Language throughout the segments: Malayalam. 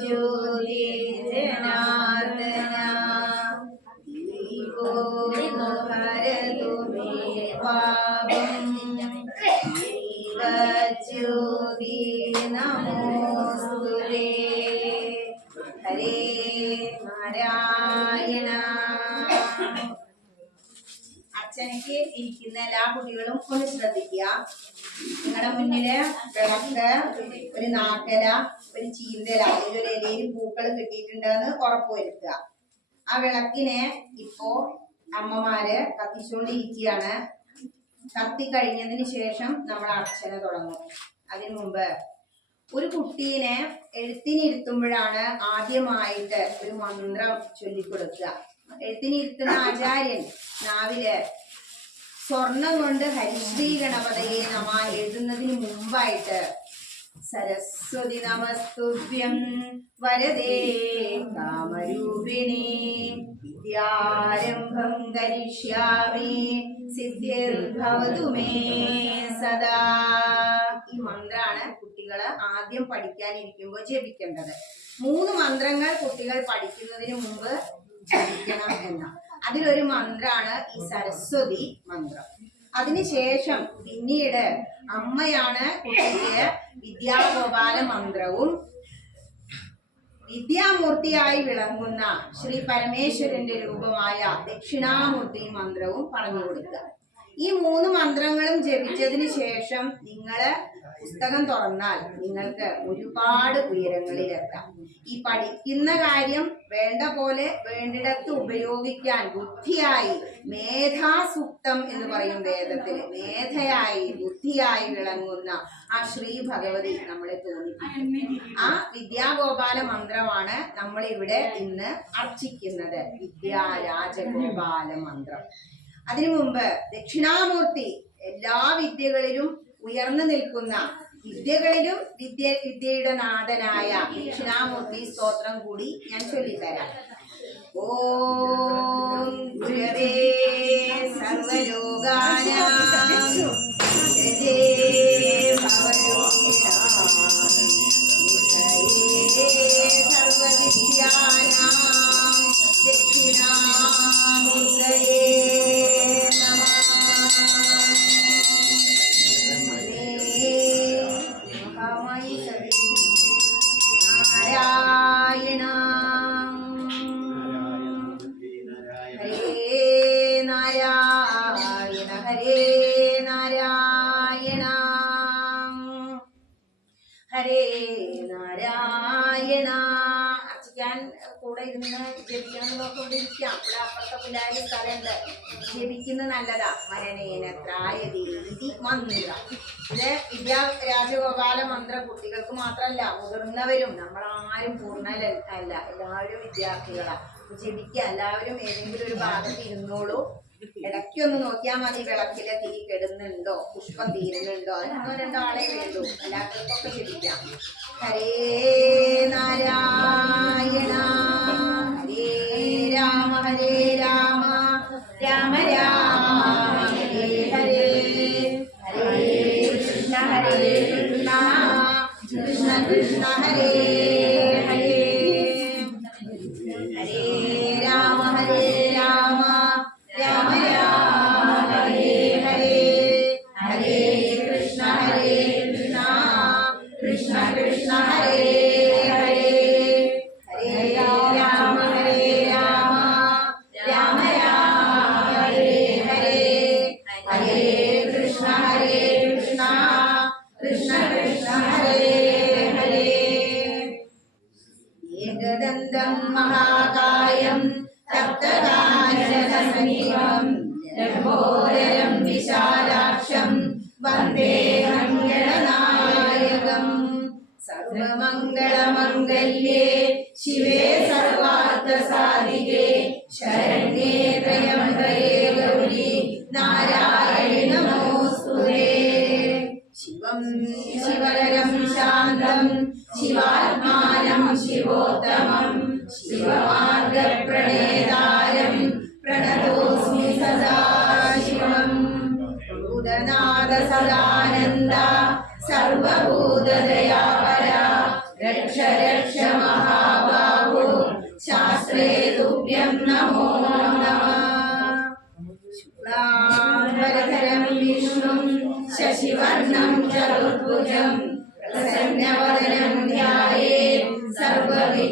ज्योति जनार्दन हरतु मे पापं ज्योति नमोस्तुते हरे നാരായണ. അച്ഛനക്ക് ഇരിക്കുന്ന എല്ലാ കുട്ടികളും ഒന്ന് ശ്രദ്ധിക്കുക. നിങ്ങളുടെ മുന്നില് വിളക്ക്, ഒരു നാക്കല, ഒരു ചീന്തല, ഒരു ഇലയിൽ പൂക്കൾ കിട്ടിയിട്ടുണ്ടെന്ന് ഉറപ്പുവരുത്തുക. ആ വിളക്കിനെ ഇപ്പോ അമ്മമാര് കത്തിച്ചുകൊണ്ടിരിക്കുകയാണ്. കത്തി കഴിഞ്ഞതിന് ശേഷം നമ്മൾ അർച്ചന തുടങ്ങും. അതിനു മുമ്പ് ഒരു കുട്ടീനെ എഴുത്തിനിരുത്തുമ്പോഴാണ് ആദ്യമായിട്ട് ഒരു മന്ത്രം ചൊല്ലിക്കൊടുക്കുക. എഴുത്തിനിരുത്തുന്ന ആചാര്യൻ നാവില് സ്വർണം കൊണ്ട് ഹരിശ്രീ ഗണപതയെ നമ എഴുതുന്നതിന് മുമ്പായിട്ട് സരസ്വതി നമസ്തുഭ്യം വരദേ കാമരൂപിണി വിദ്യാരംഭം കരിഷ്യാമി സിദ്ധിർഭവതു മേ സദാ. ഈ മന്ത്രാണ് കുട്ടികള് ആദ്യം പഠിക്കാനിരിക്കുമ്പോൾ ജപിക്കേണ്ടത്. 3 മന്ത്രങ്ങൾ കുട്ടികൾ പഠിക്കുന്നതിന് മുമ്പ് ജപിക്കണം എന്ന അതിലൊരു മന്ത്രാണ് ഈ സരസ്വതി മന്ത്രം. അതിനുശേഷം പിന്നീട് അമ്മയാണ് കുട്ടിക്ക് വിദ്യാഗോപാല മന്ത്രവും വിദ്യാമൂർത്തിയായി വിളങ്ങുന്ന ശ്രീ പരമേശ്വരന്റെ രൂപമായ ദക്ഷിണാമൂർത്തി മന്ത്രവും പറഞ്ഞു കൊടുക്കുക. ഈ 3 മന്ത്രങ്ങളും ജപിച്ചതിന് ശേഷം നിങ്ങള് പുസ്തകം തുറന്നാൽ നിങ്ങൾക്ക് ഒരുപാട് ഉയരങ്ങളിലെത്താം. ഈ പഠിക്കുന്ന കാര്യം വേണ്ട പോലെ വേണ്ടിടത്ത് ഉപയോഗിക്കാൻ ബുദ്ധിയായി, മേധാസൂക്തം എന്ന് പറയും വേദത്തില്, മേധയായി ബുദ്ധിയായി വിളങ്ങുന്ന ആ ശ്രീ ഭഗവതി നമ്മളെ തോന്നിപ്പിക്കും. ആ വിദ്യാഗോപാല മന്ത്രമാണ് നമ്മളിവിടെ ഇന്ന് അർച്ചിക്കുന്നത്, വിദ്യാരാജഗോപാല മന്ത്രം. അതിനു മുമ്പ് ദക്ഷിണാമൂർത്തി എല്ലാ വിദ്യകളിലും ഉയർന്നു നിൽക്കുന്ന, വിദ്യകളിലും വിദ്യയുടെ നാഥനായ ദക്ഷിണാമൂർത്തി സ്തോത്രം കൂടി ഞാൻ ചൊല്ലിത്തരാം. ഓം ഗുരവേ സർവലോകാനാം ജയേ ഭവരോഗിണാം സർവവിദ്യാനാം ദക്ഷിണാമൂർത്തയേ നാരായണ. ഹരേ നാരായണ ഹരേ നാരായണ ഹരേ നാരായണ. അർച്ചിക്കാൻ കൂടെ ഇരുന്ന് ജപിക്കാനുള്ളതൊക്കെ ഇവിടെ ഇരിക്കാം. ഇവിടെ അപ്പുറത്തെ പുല്ലാരി സ്ഥലമുണ്ട്, ജപിക്കുന്നത് നല്ലതാ. മരണേനത്രായതി മന്ത്ര. ഇത് വിദ്യാരാജഗോപാല മന്ത്ര കുട്ടികൾക്ക് മാത്രമല്ല, മുതിർന്നവരും നമ്മളാരും പൂർണ്ണല്ല, എല്ലാവരും വിദ്യാർത്ഥികളാ. ജപിക്കുക. എല്ലാവരും ഏതെങ്കിലും ഒരു ഭാഗത്ത് ഇരുന്നോളൂ. ഇടയ്ക്കൊന്ന് നോക്കിയാൽ മതി, വിളക്കിലെ തിരി കെടുന്നുണ്ടോ, പുഷ്പം തീരുന്നുണ്ടോ. 1-2 ആളെ വേണ്ടൂ, എല്ലാവർക്കൊക്കെ ജപിക്കാം. ഹരേ നാരായണ ഹരേ രാമ ഹരേ രാമ രാമ രാമ ഹരേ ഹരേ ഹരേ കൃഷ്ണ ഹരേ കൃഷ്ണ കൃഷ്ണ കൃഷ്ണ ഹരേ ഹരേ ഹരേ രാമ ഹരേ രാമ രാമ രാമ ഹരേ ഹരേ ഹരേ കൃഷ്ണ ഹരേ കൃഷ്ണ കൃഷ്ണ കൃഷ്ണ ഹരേ ഹരേ ഹരേ രാമ ഹരേ രാമ രാമ രാമ ഹരേ ഹരേ ഹരേ കൃഷ്ണ ഹരേ കൃഷ്ണ കൃഷ്ണ കൃഷ്ണ ഹരേ ഹരേ. ഏകദന്തം മഹാകായം തപ്തകാനനസമീപം ലംബോദരം വിശാലാക്ഷം വന്ദേഹം ഗണനായകം. സർവമംഗളമംഗല്യേ ശിവേ സർവാർത്ഥസാധികേ ശരണ്യേ ത്രയംബകേ ഗൗരി നാരായണി നമോസ്തുതേ. ശിവം ശിവരരം ശാന്തം ശിവാത്മാനം ശിവോത്തമം ശിവമാർഗപ്രണേതാരം പ്രണതോസ്മി സദാശിവം. ഭൂതനാഥ സദാനന്ദ സർവഭൂതദയാപര രക്ഷ രക്ഷ മഹാ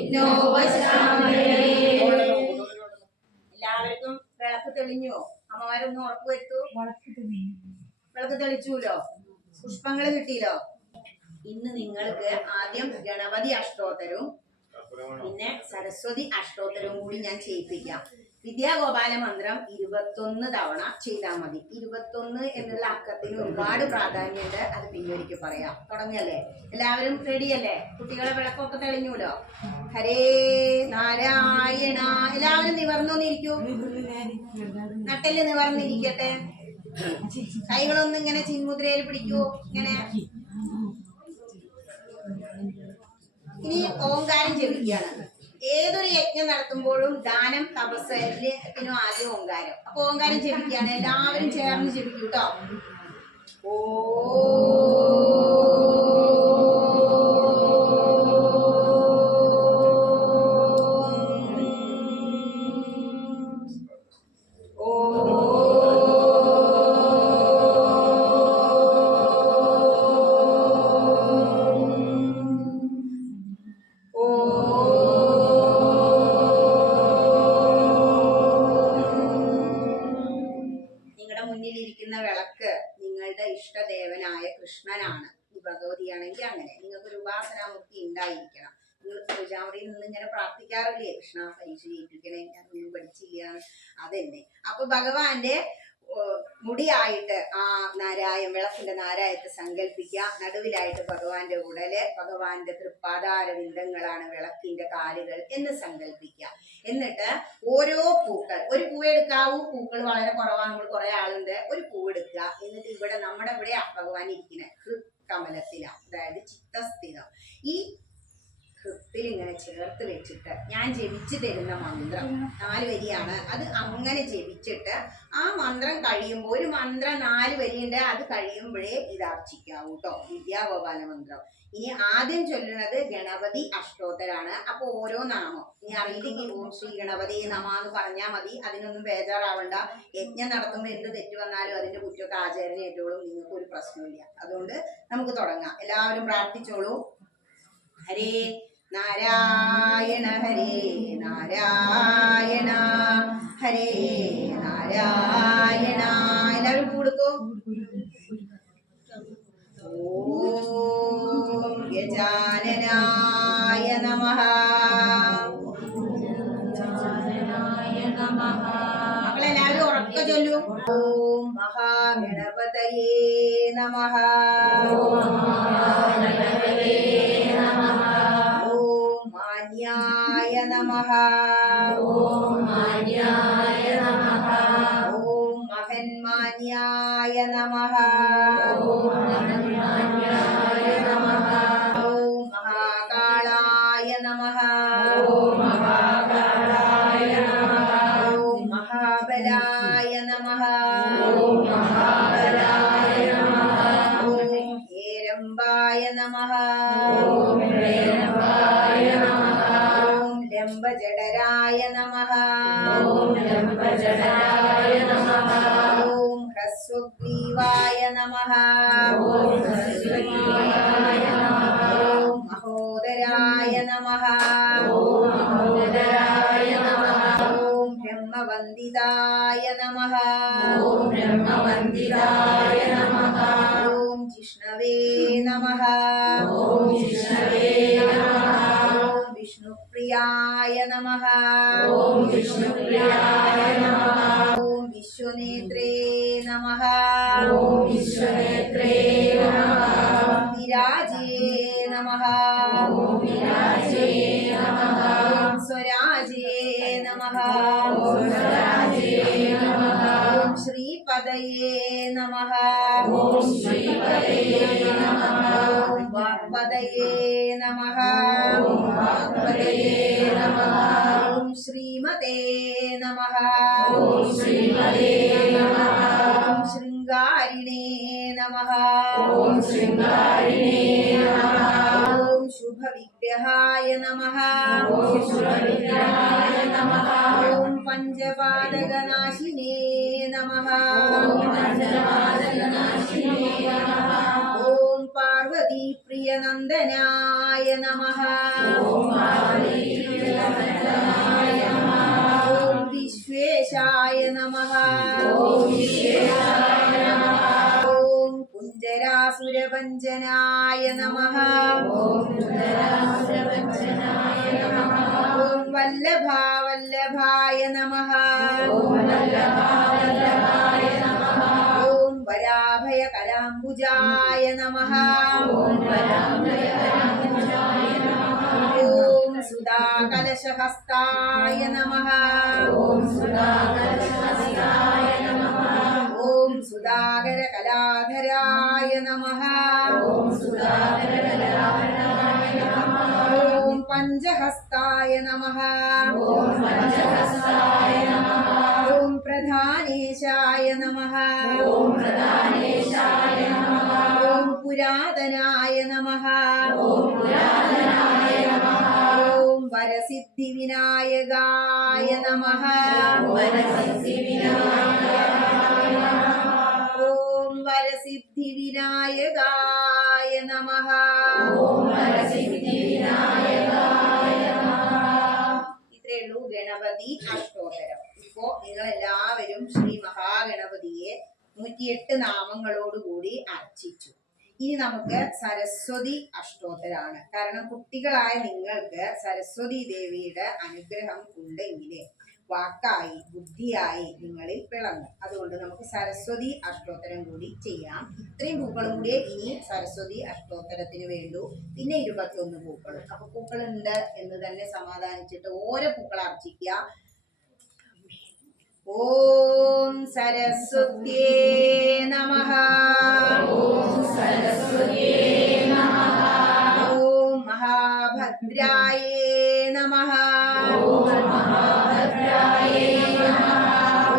വിഘ്നോപശാമയേ. എല്ലാവർക്കും വിളക്ക് തെളിഞ്ഞോ? അമ്മമാരൊന്ന് ഉറപ്പുവരുത്തൂ. വിളക്ക് തെളിച്ചൂലോ? പുഷ്പങ്ങൾ കിട്ടിയില്ലോ? ഇന്ന് നിങ്ങൾക്ക് ആദ്യം ഗണപതി അഷ്ടോത്തരവും പിന്നെ സരസ്വതി അഷ്ടോത്തരവും കൂടി ഞാൻ ചെയ്യിപ്പിക്കാം. വിദ്യാഗോപാല മന്ത്രം 21 തവണ ചെയ്താൽ മതി. 21 എന്നുള്ള അക്കത്തിന് ഒരുപാട് പ്രാധാന്യമുണ്ട്. അത് പിന്നൊരിക്കൽ പറയാം. തുടങ്ങല്ലേ? എല്ലാവരും റെഡിയല്ലേ? കുട്ടികളെ വിളക്കൊക്കെ തെളിഞ്ഞൂലോ? ഹരേ നാരായണ. എല്ലാവരും നിവർന്നോന്നിരിക്കൂ. നട്ടല് നിവർന്നിരിക്കട്ടെ. കൈകളൊന്നും ഇങ്ങനെ ചിന്മുദ്രയിൽ പിടിക്കൂ. ഇങ്ങനെ. ഇനി ഓങ്കാരം ജപിക്കുകയാണ്. ഏതൊരു യജ്ഞം നടത്തുമ്പോഴും ദാനം തപസ് എല്ലാത്തിനും ആദ്യം ഓങ്കാരം. അപ്പൊ ഓങ്കാരം ജപിക്കുകയാണ്. എല്ലാവരും ചേർന്ന് ജപിക്കൂ കേട്ടോ. ഓ മുന്നിലിരിക്കുന്ന വിളക്ക് നിങ്ങളുടെ ഇഷ്ടദേവനായ കൃഷ്ണനാണ്. ഈ ഭഗവതിയാണെങ്കിൽ അങ്ങനെ നിങ്ങൾക്ക് ഒരു ഉപാസനാമൂർത്തി ഉണ്ടായിരിക്കണം. നിങ്ങൾ പൂജാമുറിയിൽ നിന്ന് ഇങ്ങനെ പ്രാർത്ഥിക്കാറില്ലേ? കൃഷ്ണ പരീക്ഷ ജയിപ്പിക്കണേ, ഞാനൊന്നും പഠിച്ചില്ല. അതെന്നെ. അപ്പൊ ഭഗവാന്റെ മുടിയായിട്ട് ആ വിളക്കിന്റെ നാരായത്തെ സങ്കല്പിക്കുക. നടുവിലായിട്ട് ഭഗവാന്റെ ഉടല്, ഭഗവാന്റെ തൃപ്പാദാരവിന്ദങ്ങളാണ് വിളക്കിന്റെ കാലുകൾ എന്ന് സങ്കല്പിക്കുക. എന്നിട്ട് ഓരോ പൂക്കൾ, ഒരു പൂവ് എടുക്കാവൂ. പൂക്കൾ വളരെ കുറവാണ്, നമ്മൾ കുറെ ആളുണ്ട്. ഒരു പൂവ് എടുക്കുക. എന്നിട്ട് ഇവിടെ നമ്മുടെ ഇവിടെ ഭഗവാൻ ഇരിക്കുന്നത് ഹൃത്കമലത്തിലാണ്, അതായത് ചിത്തസ്ഥിതം. ഈ ഹൃത്തിൽ ഇങ്ങനെ ചേർത്ത് വെച്ചിട്ട് ഞാൻ ജപിച്ചു തരുന്ന മന്ത്രം 4 വരിയാണ്. അത് അങ്ങനെ ജപിച്ചിട്ട് ആ മന്ത്രം കഴിയുമ്പോൾ, ഒരു മന്ത്രം 4 വരിയുണ്ട്, അത് കഴിയുമ്പോഴേ ഇത് അർച്ചിക്കാവൂ കേട്ടോ. വിദ്യാഗോപാല മന്ത്രം. ഇനി ആദ്യം ചൊല്ലുന്നത് ഗണപതി അഷ്ടോത്തരാണ്. അപ്പൊ ഓരോ നാമം ഇനി അറിയില്ലെങ്കിൽ ഓം ശ്രീ ഗണപതി നമ എന്ന് പറഞ്ഞാൽ മതി. അതിനൊന്നും ബേജാറാവണ്ട. യജ്ഞം നടത്തുമ്പോൾ എന്ത് തെറ്റ് വന്നാലും അതിന്റെ കുറ്റമൊക്കെ ആചാര്യനെ ഏറ്റോളും. നിങ്ങൾക്ക് ഒരു പ്രശ്നമില്ല. അതുകൊണ്ട് നമുക്ക് തുടങ്ങാം. എല്ലാവരും പ്രാർത്ഥിച്ചോളൂ. ഹരേ നാരായണ ഹരേ നാരായണ ഹരേ നാരായണ. എല്ലാവരും കൊടുക്കൂ. ഓം ഗജാനനായ നമഃ. മക്കളെല്ലാവരും ഉറക്കെ ചൊല്ലൂ. ഓം മഹാഗണപതയേ നമഃ. ഓം മാന്യായ നമഃ. ഓം മഹന്മാന്യായ നമഃ. ഓം മഹാകാളായ നമഃ. ഓം മഹാബലായ നമഃ. ഓം ഹേരംബായ നമഃ. ഓം ലംബജടരായ നമഃ. ഓം ഹ്രസ്വഗ്രീവായ നമഃ. ഓം മഹോദരായ നമഃ. ഓം ബ്രഹ്മവന്ദിതായ നമഃ. ഓം ജിഷ്ണവേ നമഃ. ഓം വിഷ്ണുപ്രിയായ നമഃ. ഓം വിശ്വനേത്രേ നമഃ. ഓം വിരാജേ നമഃ. ഓം സ്വരാജേ നമഃ. ഓം ശ്രീപദയേ നമഃ. ഓം വാഗ്പദയേ നമഃ. ഓം ശ്രീമതേ നമഃ. ഓം ശൃംഗാരിണേ നമഃ. ഓം ശുഭവിഗ്രഹായ നമഃ. ഓം പഞ്ചപാദകനാശിനേ നമഃ. ഓം പാർവതി പാർവതി പ്രിയനന്ദനായ നമഃ. ഓം വിശ്വേശായ നമഃ. ഓം കുഞ്ചരാസുരഭഞ്ജനായ നമഃ. ഓം വല്ലഭാവല്ലഭായ നമഃ. ഓം വരാഭയകരാംബുജായ നമഃ. ഓം സുധാകലശഹസ്തായ നമഃ. ഓം സുധാകരകലാധരായ നമഃ. ഓം പഞ്ചഹസ്തായ നമഃ. ഓം പ്രധാനേശായ നമഃ. ഓം പുരാതനായ നമഃ. ഓം വരസിദ്ധിവിനായകായ നമഃ. ഓം വരസിദ്ധിവിനായകായ നമഃ. ഇത്രയേ ഉള്ളൂ ഗണപതി അഷ്ടോത്തരം. ഇപ്പോ നിങ്ങൾ എല്ലാവരും ശ്രീ മഹാഗണപതിയെ 108 നാമങ്ങളോടുകൂടി അർച്ചിച്ചു. ഇനി നമുക്ക് സരസ്വതി അഷ്ടോത്തരാണ്. കാരണം കുട്ടികളായ നിങ്ങൾക്ക് സരസ്വതി ദേവിയുടെ അനുഗ്രഹം ഉണ്ടെങ്കിൽ വാക്കായി ബുദ്ധിയായി നിങ്ങളിൽ പിളങ്ങും. അതുകൊണ്ട് നമുക്ക് സരസ്വതി അഷ്ടോത്തരം കൂടി ചെയ്യാം. ഇത്രയും പൂക്കളും കൂടി ഇനി സരസ്വതി അഷ്ടോത്തരത്തിന് വേണ്ടു. പിന്നെ 21 പൂക്കളും. അപ്പൊ പൂക്കളുണ്ട് എന്ന് തന്നെ സമാധാനിച്ചിട്ട് ഓരോ പൂക്കൾ അർച്ചിക്കുക. ഓം സരസ്വത്യേ നമഃ. ഓം മഹാഭദ്രായേ നമഃ.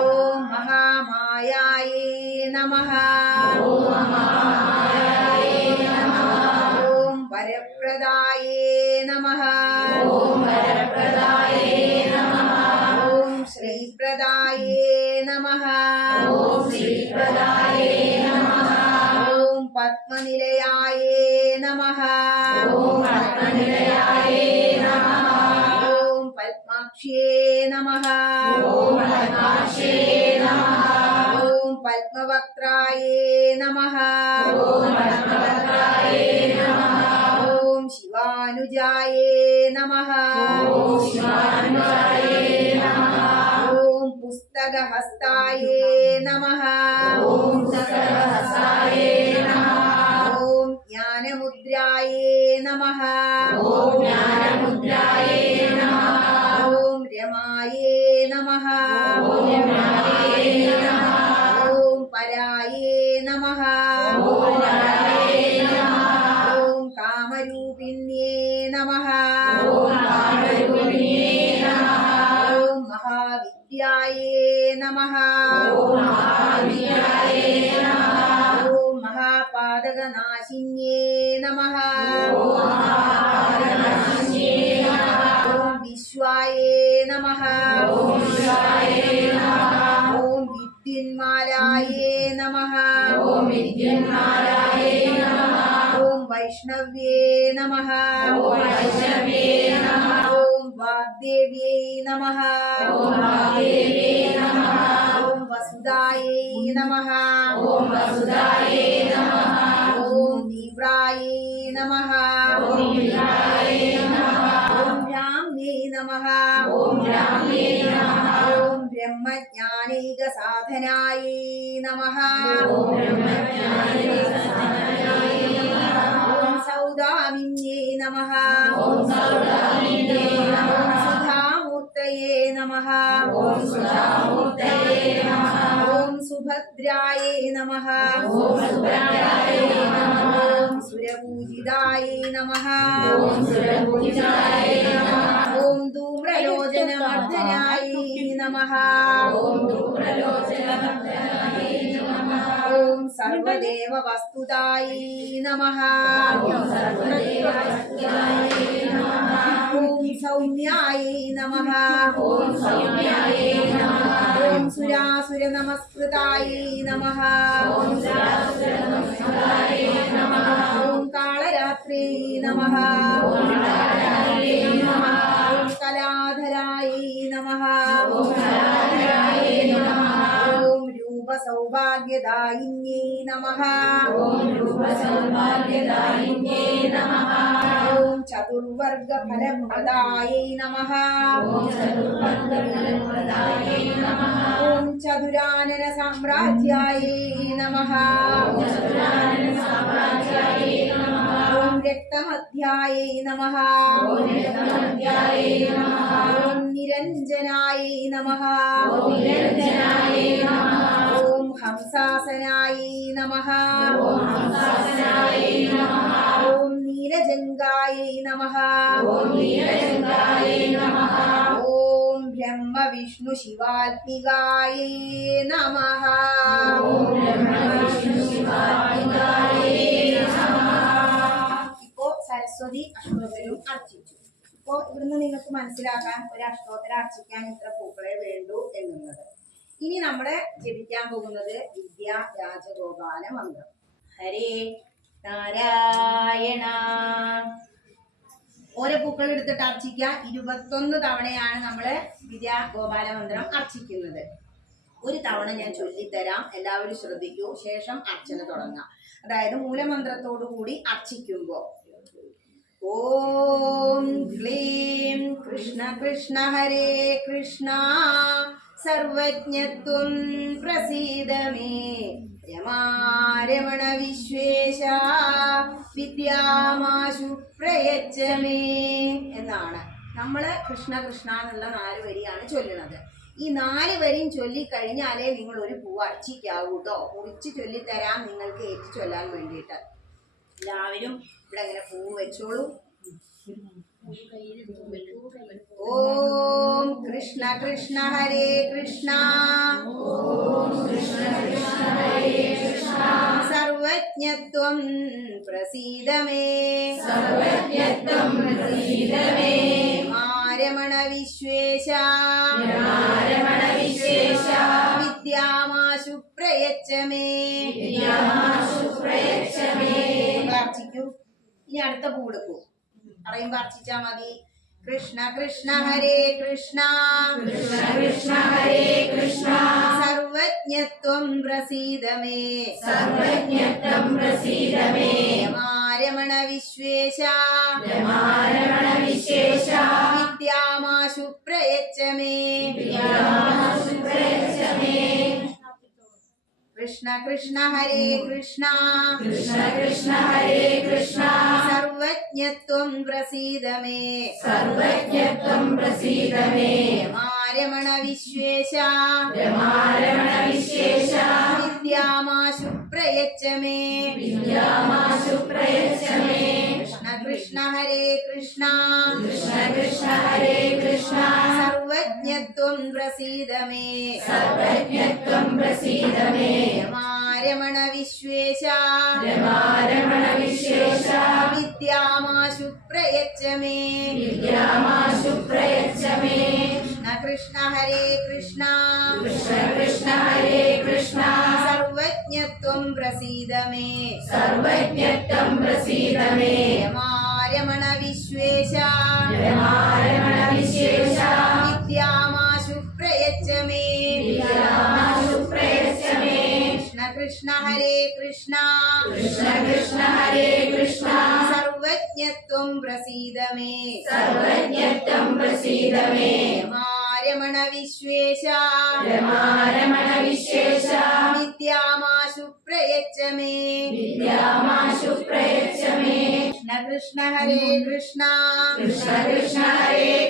ഓം മഹാമായായേ നമഃ. ഓം വരപ്രദായേ നമഃ. ഓം ശ്രീപ്രദായേ നമഃ. ഓം പത്മനിലയായേ നമഃ. ഓം പത്മാക്ഷ്യേ നമഃ. ഓം പത്മവക്ത്രായേ നമഃ. ഓം ശിവാനുജായേ നമഃ. ഓം പുസ്തകഹസ്തായേ നമഃ. ഓം ജ്ഞാനമുദ്രായേ നമഃ. ഓം രമായേ നമഃ. ഓം പരായേ നമഃ. ഓം കാമരൂപിണ്യേ നമഃ. ഓം മഹാവിദ്യായേ നമഃ. ഓം മഹാപാതകനാശിന്യേ നമഃ. ഓം വിശ്വായേ നമഃ. ഓം വിദ്യുന്മാലായേ നമഃ. ഓം വൈഷ്ണവ്യേ നമഃ. ഓം വാഗ്ദേവ്യേ നമഃ. ഓം വസുദായേ നമഃ. ഓം തീവ്രായേ നമഃ. ഓം രാമ്യേ നമഃ. ഓം ബ്രഹ്മജ്ഞാനൈകസാധനായേ നമഃ. ഓം സൗദാമിന്യേ നമഃ. ഓം സുധാമൂർത്തയേ നമഃ. ഓം സുഭദ്രായേ നമഃ. ഓം സുരപൂജിതായേ നമഃ. ഓം ധൂമ്രലോചനമർദ്ദനായേ നമഃ. ഓം സർവദേവ വസ്തുതായേ നമഃ. ഓം സൗമ്യായേ നമഃ. ഓം സുരാസുര നമസ്കൃതായേ നമഃ. ഓം കാള കാളരാത്രേ നമഃ ഓം കലാധരായ നമഃ ഓം രൂപസൗഭാഗ്യദായിന്യേ നമഃ ഓം ചതുർവർഗഫലപ്രദായ നമഃ ഓം ചതുരാനന സാമ്രാജ്യായ നമഃ ഓം രക്തമധ്യായ നമഃ ഓം നിരഞ്ജനായ നമഃ ഓം ഹംസാസനായ നമഃ ഓം നീലജംഗായ നമഃ ഓം ബ്രഹ്മ വിഷ്ണു ശിവാത്മികായ നമഃ ഇപ്പോ സരസ്വതി അഷ്ടോത്തരവും അർച്ചിച്ചു. ഇപ്പോ ഇവിടുന്ന് നിങ്ങൾക്ക് മനസ്സിലാക്കാൻ ഒരു അഷ്ടോത്തരം അർച്ചിക്കാൻ ഇത്ര പൂക്കളെ വേണ്ടൂ എന്നുള്ളത്. ഇനി നമ്മള് ജപിക്കാൻ പോകുന്നത് വിദ്യാ രാജഗോപാല മന്ത്രം. ഹരേ നാരായണ. ഓരോ പൂക്കൾ എടുത്തിട്ട് അർച്ചിക്കുക. 21 തവണയാണ് നമ്മള് വിദ്യാ ഗോപാല മന്ത്രം അർച്ചിക്കുന്നത്. ഒരു തവണ ഞാൻ ചൊല്ലിത്തരാം, എല്ലാവരും ശ്രദ്ധിക്കൂ. ശേഷം അർച്ചന തുടങ്ങാം. അതായത് മൂലമന്ത്രത്തോടു കൂടി അർച്ചിക്കുമ്പോ ഓം ക്ലീം കൃഷ്ണ കൃഷ്ണ ഹരേ കൃഷ്ണ സർവജ്ഞത്വം പ്രസീദ മേ രമാരമണ വിശ്വേശ വിദ്യാമാശു പ്രയച്ഛ മേ എന്നാണ് നമ്മള് കൃഷ്ണ കൃഷ്ണ എന്നുള്ള 4 വരിയാണ് ചൊല്ലുന്നത്. ഈ 4 വരിയും ചൊല്ലിക്കഴിഞ്ഞാലേ നിങ്ങൾ ഒരു പൂവ് അർച്ചിക്കാവൂ കേട്ടോ. മുറിച്ച് ചൊല്ലിത്തരാം നിങ്ങൾക്ക് ഏറ്റു ചൊല്ലാൻ വേണ്ടിയിട്ട്. എല്ലാവരും ഇവിടെ ഇങ്ങനെ പൂവ് വെച്ചോളൂ. ഓം കൃഷ്ണ കൃഷ്ണ ഹരേ കൃഷ്ണ സർവജ്ഞത്വം പ്രസീദ മേ രമണ വിശ്വേശ വിദ്യാമാശു പ്രയച്ഛ മേ. പ്രാർത്ഥിക്കൂ. ഇനി അടുത്ത പൂ എടുക്കൂ. പറയുമ്പോ അർച്ചിച്ചാ മതി. കൃഷ്ണ കൃഷ്ണ ഹരേ കൃഷ്ണ സർവജ്ഞത്വം പ്രസീദ മേ രമാരമണ വിശ്വേശ വിദ്യാമാശു പ്രയച്ഛ മേ. കൃഷ്ണ കൃഷ്ണ ഹരേ കൃഷ്ണ സർവജ്ഞത്വം പ്രസീദ മേ രമാരമണ വിശ്വേശ വിദ്യാമാശു പ്രയച്ഛ മേ. കൃഷ്ണ കൃഷ്ണ ഹരേ കൃഷ്ണ സർവജ്ഞത്വം പ്രസീദ മേ രമാരമണ വിശ്വേശ വിദ്യാമാശു പ്രയച്ഛ മേ. കൃഷ്ണ കൃഷ്ണ ഹരേ കൃഷ്ണ സർവജ്ഞത്വം പ്രസീദ മേ രമാരമണ വിശ്വേശ വിദ്യാമാശു പ്രയച്ഛ മേ. കൃഷ്ണ ഹരേ കൃഷ്ണ സർവജ്ഞത്വം പ്രസീദ മേ രമാരമണ വിശ്വേശ വിദ്യാമാശു പ്രയച്ഛ മേ. കൃഷ്ണ ഹരേ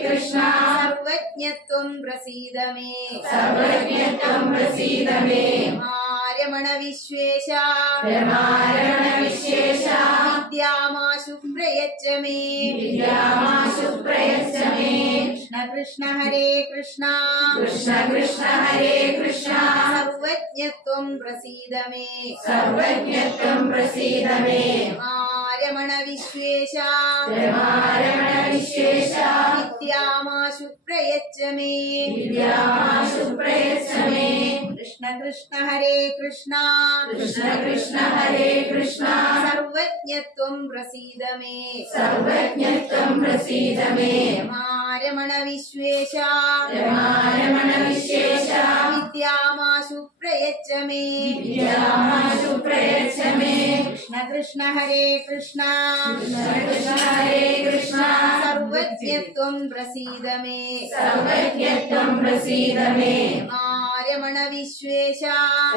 കൃഷ്ണ സർവജ്ഞത്വം പ്രസീദ മേ രമാരമണ വിശ്വേശ വിദ്യാമാശു പ്രയച്ഛ മേ. കൃഷ്ണ കൃഷ്ണ ഹരേ കൃഷ്ണ സർവജ്ഞത്വം പ്രസീദ മേ രമാരമണ വിശ്വേശ വിദ്യാമാശു പ്രയച്ഛ മേ. കൃഷ്ണ കൃഷ്ണ ഹരേ കൃഷ്ണ കൃഷ്ണ കൃഷ്ണ ഹരേ കൃഷ്ണ സർവജ്ഞത്വം പ്രസീദ മേ സർവജ്ഞത്വം പ്രസീദ മേ രമാരമണ വിശ്വേശ രമാരമണ വിശേഷ വിദ്യാമാശു പ്രയച്ഛ മേ വിദ്യാമാശു പ്രയച്ഛ മേ കൃഷ്ണ കൃഷ്ണ ഹരേ കൃഷ്ണ കൃഷ്ണ കൃഷ്ണ ഹരേ കൃഷ്ണ സർവജ്ഞത്വം പ്രസീദ മേ സർവജ്ഞത്വം പ്രസീദ മേ രമാരമണ വിശ്വേശ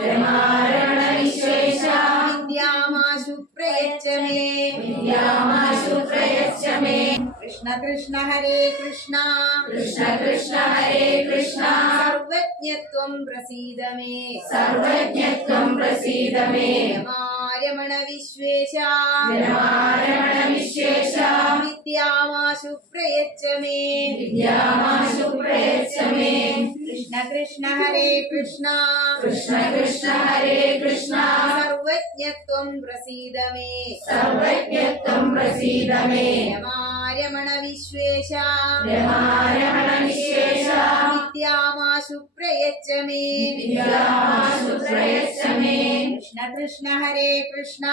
രമാരമണ വിശേഷ വിദ്യാമാശു പ്രയച്ഛ മേ വിദ്യാമാശു പ്രയച്ഛ മേ കൃഷ്ണ കൃഷ്ണ ഹരേ കൃഷ്ണ കൃഷ്ണ കൃഷ്ണ ഹരേ കൃഷ്ണ സർവജ്ഞത്വം പ്രസീദ മേ സർവജ്ഞത്വം പ്രസീദ മേ രമാരമണ വിശ്വേശ രമാരമണ വിശേഷ വിദ്യാമാശു പ്രയച്ഛ മേ വിദ്യാമാശു പ്രയച്ഛ മേ കൃഷ്ണ കൃഷ്ണ ഹരേ കൃഷ്ണ കൃഷ്ണ കൃഷ്ണ ഹരേ കൃഷ്ണ സർവജ്ഞത്വം പ്രസീദ മേ സർവജ്ഞത്വം പ്രസീദ മേ രമാരമണ വിശ്വേശ രമാരമണ വിശേഷ വിദ്യാമാശു പ്രയച്ഛ മേ വിദ്യാമാശു പ്രയച്ഛ മേ കൃഷ്ണ കൃഷ്ണ ഹരേ കൃഷ്ണ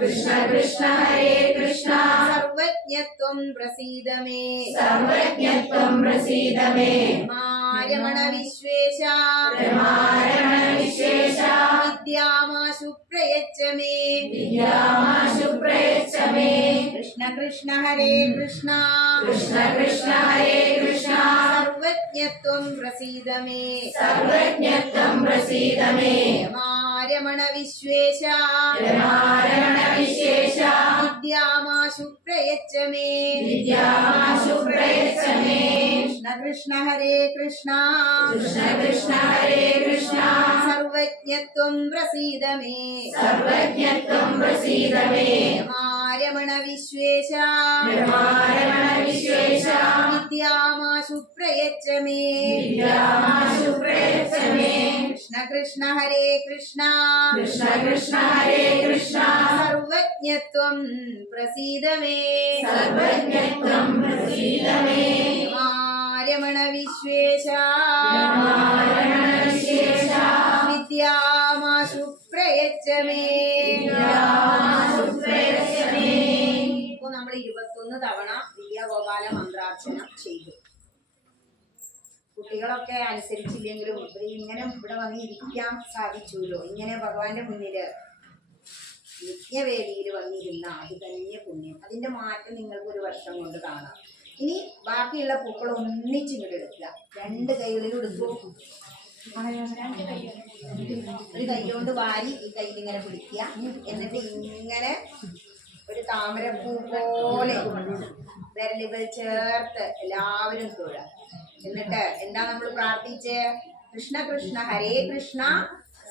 കൃഷ്ണ കൃഷ്ണ ഹരേ കൃഷ്ണ സർവജ്ഞത്വം പ്രസീദ മേ സർവജ്ഞത്വം പ്രസീദ മേ രമാരമണ വിശ്വേശ രമാരമണ വിശേഷ വിദ്യാമാശു പ്രയച്ഛ മേ വിദ്യാമാശു പ്രയച്ഛ മേ കൃഷ്ണ കൃഷ്ണ ഹരേ കൃഷ്ണ കൃഷ്ണ കൃഷ്ണ ഹരേ കൃഷ്ണ സർവജ്ഞത്വം പ്രസീദ മേ സർവജ്ഞത്വം പ്രസീദ മേ രമാരമണ വിശ്വേശ രമാരമണ വിശേഷ വിദ്യാമാശു പ്രയച്ഛ മേ വിദ്യാമാശു പ്രയച്ഛ മേ കൃഷ്ണ കൃഷ്ണ ഹരേ കൃഷ്ണ കൃഷ്ണ കൃഷ്ണ ഹരേ കൃഷ്ണ സർവജ്ഞത്വം പ്രസീദ മേ സർവജ്ഞത്വം പ്രസീദ മേ രമാരമണ വിശ്വേശ രമാരമണ വിശേഷ വിദ്യാമാശു പ്രയച്ഛ മേ വിദ്യാമാശു പ്രയച്ഛ മേ കൃഷ്ണ കൃഷ്ണ ഹരേ കൃഷ്ണ കൃഷ്ണ കൃഷ്ണ ഹരേ കൃഷ്ണ സർവജ്ഞത്വം പ്രസീദ മേ സർവജ്ഞത്വം പ്രസീദ മേ രമാരമണ വിശ്വേശ രമാരമണ വിശേഷ വിദ്യാമാശു പ്രയച്ഛ മേ വിദ്യാമാശു പ്രയച്ഛ മേ ഇപ്പൊ നമ്മൾ 21 തവണ വിദ്യാഗോപാല മന്ത്രാർച്ചന ചെയ്തു. കുട്ടികളൊക്കെ അനുസരിച്ചില്ലെങ്കിലും ഇങ്ങനെ ഇവിടെ വന്ന് ഇരിക്കാൻ സാധിച്ചുല്ലോ. ഇങ്ങനെ ഭഗവാന്റെ മുന്നില് നിത്യവേദിയിൽ വന്നിരുന്ന അത് തന്നെ പുണ്യം. അതിന്റെ മാറ്റം നിങ്ങൾക്ക് ഒരു വർഷം കൊണ്ട് കാണാം. ഇനി ബാക്കിയുള്ള പൂക്കൾ ഒന്നിച്ചിങ്ങോട്ട് എടുക്കുക. 2 കൈകളിലും എടുക്കൂ. ഒരു കൈ കൊണ്ട് വാരി ഈ കയ്യിൽ ഇങ്ങനെ പിടിക്കുക. എന്നിട്ട് ഇങ്ങനെ ഒരു താമരപ്പൂ പോലെ വിരലുകൾ ചേർത്ത് എല്ലാവരും തൊഴുക. എന്നിട്ട് എന്താ നമ്മൾ പ്രാർത്ഥിച്ചേ? കൃഷ്ണ കൃഷ്ണ ഹരേ കൃഷ്ണ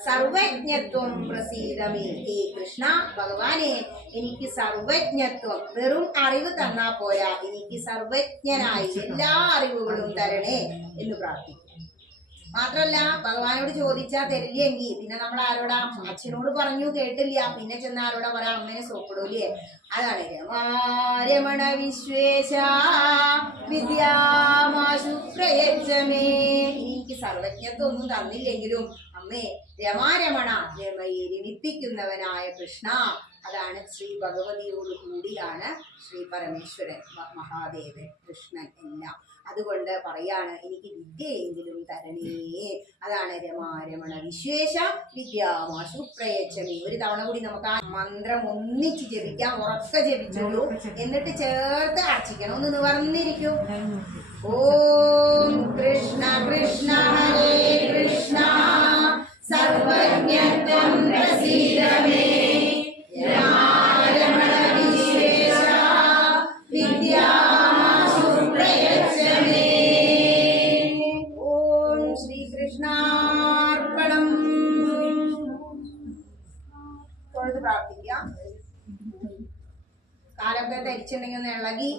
സർവജ്ഞത്വം പ്രസീദ മേ. ഹേ കൃഷ്ണ ഭഗവാനെ, എനിക്ക് സർവജ്ഞത്വം, വെറും അറിവ് തന്നാ പോരാ, എനിക്ക് സർവജ്ഞനായി എല്ലാ അറിവുകളും തരണേ എന്ന് പ്രാർത്ഥിക്കും. മാത്രല്ല ഭഗവാനോട് ചോദിച്ചാൽ തരില്ലെങ്കിൽ പിന്നെ നമ്മൾ ആരോടാ? അച്ഛനോട് പറഞ്ഞു കേട്ടില്ല, പിന്നെ ചെന്ന് ആരോടാ പറയാ? അമ്മേനെ സോപ്പിടൂലേ? അതാണ് രമാരമണ വിശ്വേശ വിദ്യാമാശു പ്രയച്ഛ മേ. എനിക്ക് സർവജ്ഞത്വം ഒന്നും തന്നില്ലെങ്കിലും അമ്മേ രമാരമണ, രമയെ രമിപ്പിക്കുന്നവനായ കൃഷ്ണ. അതാണ് ശ്രീ ഭഗവതിയോട് കൂടിയാണ് ശ്രീ പരമേശ്വരൻ, മഹാദേവൻ, കൃഷ്ണൻ എല്ലാം. അതുകൊണ്ട് പറയാണ്, എനിക്ക് വിദ്യയെങ്കിലും തരണേ. അതാണ് രമാരമണ വിശ്വേശ വിദ്യാമാശു പ്രയച്ഛ മേ. ഒരു തവണ കൂടി നമുക്ക് ആ മന്ത്രം ഒന്നിച്ച് ജപിക്കാം. ഉറക്കെ ജപിച്ചോളൂ, എന്നിട്ട് ചേർത്ത് അർച്ചിക്കണം. ഒന്ന് നിവർന്നിരിക്കും. ഓം കൃഷ്ണ കൃഷ്ണ ഹരേ കൃഷ്ണ സർവജ്ഞത്വം പ്രസീദ മേ. രമാരമണ വിശ്വേശ വിദ്യാമാശു പ്രയച്ഛ മേ. ഓം ശ്രീകൃഷ്ണാർപ്പണം. തൊഴുത് പ്രാർത്ഥിക്കാം. കാലൊക്കെ ധരിച്ചിട്ടുണ്ടെങ്കിൽ ഒന്ന് ഇളകി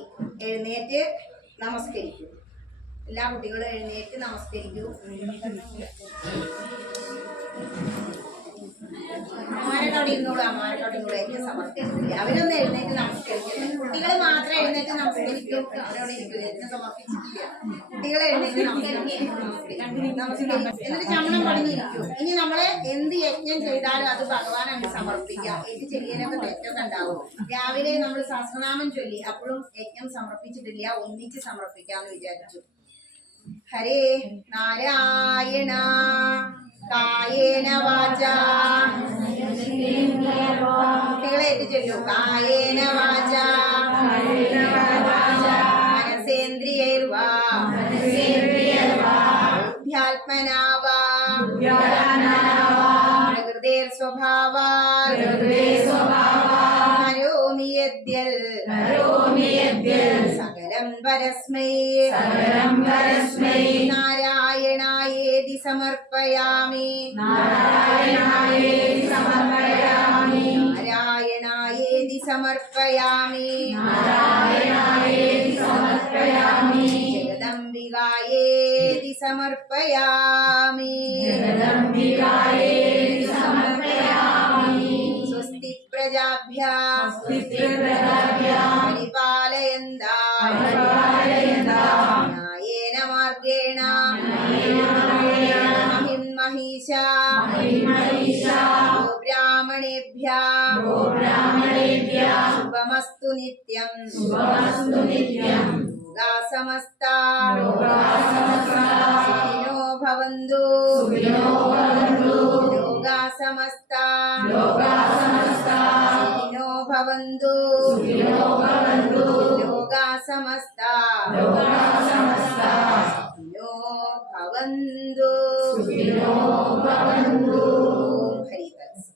എഴുന്നേറ്റ് നമസ്കരിക്കൂ. എല്ലാ കുട്ടികളും എഴുന്നേറ്റ് നമസ്കരിക്കൂ. അമ്മമാരൊക്കെ അവിടെ ഇരുന്നോളൂ, അമ്മമാരൊക്കെ അവിടെ ഇരുന്നോളൂ. എനിക്ക് സമർപ്പിച്ചിട്ടില്ല. അവരൊന്നും എഴുന്നേറ്റ് നമസ്കരിക്കുന്നു. കുട്ടികൾ മാത്രം എഴുന്നേറ്റ് നമസ്കരിക്കും. അവരവിടെ ഇരിക്കും. എനിക്ക് സമർപ്പിച്ചിട്ടില്ല. കുട്ടികളെ എഴുന്നേറ്റ് നമസ്കരിക്കും. എന്നിട്ട് ചമണം പടിഞ്ഞിരിക്കും. ഇനി നമ്മള് എന്ത് യജ്ഞം ചെയ്താലും അത് ഭഗവാനാണ് സമർപ്പിക്കാം. എനിക്ക് ചെറിയനൊക്കെ തെറ്റൊക്കെ ഉണ്ടാവും. രാവിലെ നമ്മൾ സഹസ്രനാമം ചൊല്ലി, അപ്പോഴും യജ്ഞം സമർപ്പിച്ചിട്ടില്ല, ഒന്നിച്ച് സമർപ്പിക്കാന്ന് വിചാരിച്ചു. ഹരേ നാരായണ കായേന വാചാ, കുട്ടികളെ ഏറ്റ് ചൊല്ലൂ. കായേന വാചാ മനസേന്ദ്രിയൈർവാ ബുദ്ധ്യാത്മനാ വാ പ്രകൃതേർസ്വഭാവാത് കരോമി യദ്യൽ സകലം പരസ്മൈ നാരായണായേതി സമർപ്പയാമി നാരായണായേതി സമർപ്പയാമി ജഗദംബികായേതി സമർപ്പയാമി സ്വസ്തി പ്രജാഭ്യാം പരിപാലയന്താം ന്യായേന മാർഗേണ മഹിം മഹീശാ ബ്രാഹ്മണേഭ്യः ശുഭമസ്തു നിത്യം ലോകാ സമസ്താ സുഖിനോ ഭവന്തു ലോകാ സമസ്താ സുഖിനോ ഭവന്തു ലോകാ സമസ്താ സുഖിനോ ഭവന്തു. ഹരിദാസ്.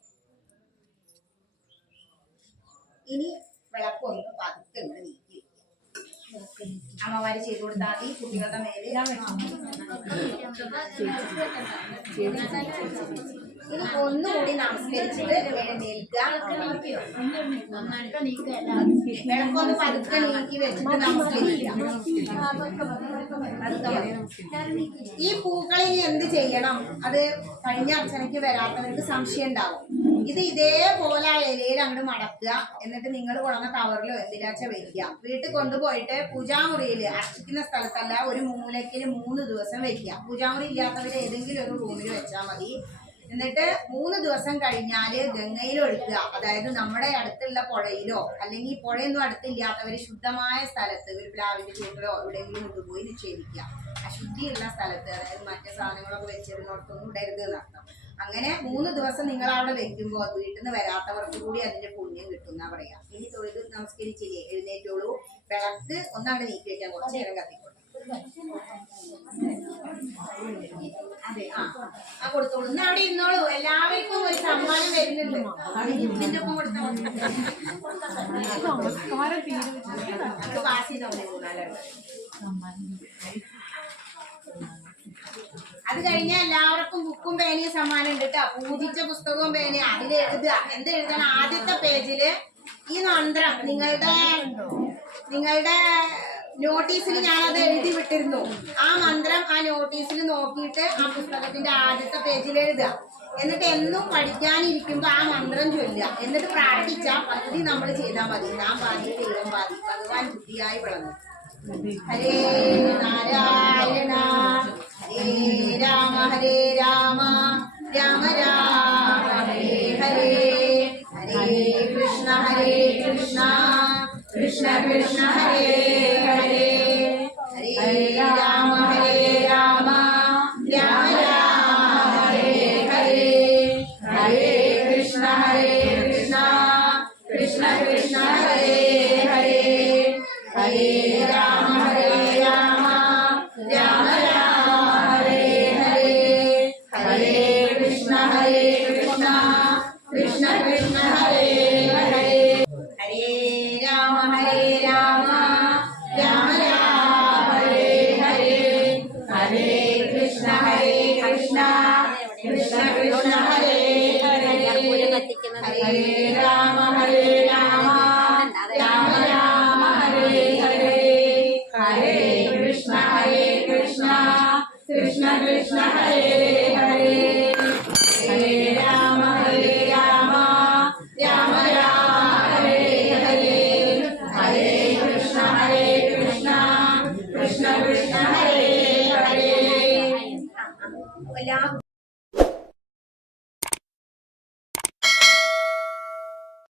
ഇനി വിളക്കൊന്ന് പതുക്കെ നീക്കി അമ്മമാര് ചെയ്തു കൊടുത്താൽ മതി. കുട്ടികളുടെ മേലെ ഇനി ഒന്നുകൂടി നമസ്കരിച്ചിട്ട് എഴുന്നേൽക്കുക. വിളക്കൊന്ന് പതുക്കെ നീക്കി വെച്ചിട്ട് നമസ്കരിക്കുക. ഈ പൂക്കൾ ഇനി എന്ത് ചെയ്യണം? അത് കഴിഞ്ഞ അർച്ചനയ്ക്ക് വരാത്തവർക്ക് സംശയം ഉണ്ടാവും. ഇത് ഇതേപോലെ ഇലയിൽ അങ്ങോട്ട് മടക്കുക. എന്നിട്ട് നിങ്ങൾ കൊണ്ടുവന്ന കവറിലോ എന്തിനാച്ച വെക്കുക. വീട്ടിൽ കൊണ്ടുപോയിട്ട് പൂജാമുറിയിൽ അർച്ചിക്കുന്ന സ്ഥലത്തല്ല, ഒരു മൂലയ്ക്കിൽ 3 ദിവസം വെക്കുക. പൂജാമുറി ഇല്ലാത്തവർ ഏതെങ്കിലും ഒരു റൂമിൽ വെച്ചാൽ മതി. എന്നിട്ട് 3 ദിവസം കഴിഞ്ഞാല് ഗംഗയിൽ ഒഴുക്കുക. അതായത് നമ്മുടെ അടുത്തുള്ള പുഴയിലോ, അല്ലെങ്കിൽ പുഴയൊന്നും അടുത്തില്ലാത്തവര് ശുദ്ധമായ സ്ഥലത്ത്, ഒരു പ്ലാവിന്റെ ചുവട്ടിലോ എവിടെയെങ്കിലും കൊണ്ടുപോയി നിക്ഷേപിക്കുക. അശുദ്ധിയുള്ള സ്ഥലത്ത്, അതായത് മറ്റു സാധനങ്ങളൊക്കെ വെച്ചിരുന്നിടത്തൊന്നും ഇടരുത് എന്നർത്ഥം. അങ്ങനെ 3 ദിവസം നിങ്ങൾ അവിടെ വെക്കുമ്പോൾ വീട്ടിൽ നിന്ന് വരാത്തവർക്ക് കൂടി അതിന്റെ പുണ്യം കിട്ടുന്ന പറയാ. ഇനി തൊഴുത് നമസ്കരിച്ചില്ലേ, എഴുന്നേറ്റോളൂ. വിളക്ക് ഒന്നവിടെ നീക്കി വെക്കാൻ കുറച്ച് നേരം കത്തിക്കോട്ടെ. അതെ, ആ കൊടുത്തോളൂ. ഇന്ന് അവിടെ ഇരുന്നോളൂ. എല്ലാവർക്കും ഒരു സമ്മാനം വരുന്നുണ്ട്. ഇതിന്റെ ഒപ്പം കൊടുത്താൽ പാസ് ചെയ്തോളൂ. അത് കഴിഞ്ഞാൽ എല്ലാവർക്കും ബുക്കും പേനയും സമ്മാനം ഉണ്ട് കേട്ടോ. പൂജിച്ച പുസ്തകവും പേനയും അതിൽ എഴുതുക. എന്ത് എഴുതണം? ആദ്യത്തെ പേജില് ഈ മന്ത്രം നിങ്ങളുടെ നോട്ടീസിൽ ഞാനത് എഴുതി വിട്ടിരുന്നു. ആ മന്ത്രം ആ നോട്ടീസിൽ നോക്കിയിട്ട് ആ പുസ്തകത്തിന്റെ ആദ്യത്തെ പേജിൽ എഴുതുക. എന്നിട്ട് എന്നും പഠിക്കാനിരിക്കുമ്പോ ആ മന്ത്രം ചൊല്ലുക. എന്നിട്ട് പ്രാർത്ഥിച്ചാൽ പകുതി നമ്മൾ ചെയ്താൽ മതി. നാം പാതി ദൈവം പാതി. ഭഗവാൻ ബുദ്ധിയായി വിളങ്ങും. ഹരേ നാരായണ ഹരേ രാമ രാമ രാമ ഹരേ ഹരേ ഹരേ കൃഷ്ണ കൃഷ്ണ കൃഷ്ണ ഹരേ ഹരേ ഹരേ രാമ രാമ രാമ ഹരേ ഹരേ ഹരേ കൃഷ്ണ കൃഷ്ണ കൃഷ്ണ ഹരേ ഹരേ ഹരേ രാമ രാമ രാമ ഹരേ ഹരേ ഹരേ കൃഷ്ണ കൃഷ്ണ കൃഷ്ണ ഹരേ ഹരേ ഹരേ രാമ രാമ രാമ ഹരേ ഹരേ ഹരേ കൃഷ്ണ കൃഷ്ണ കൃഷ്ണ ഹരേ ഹരേ ഹരേ രാമ രാമ രാമ ഹരേ ഹരേ ഹരേ കൃഷ്ണ കൃഷ്ണ കൃഷ്ണ ഹരേ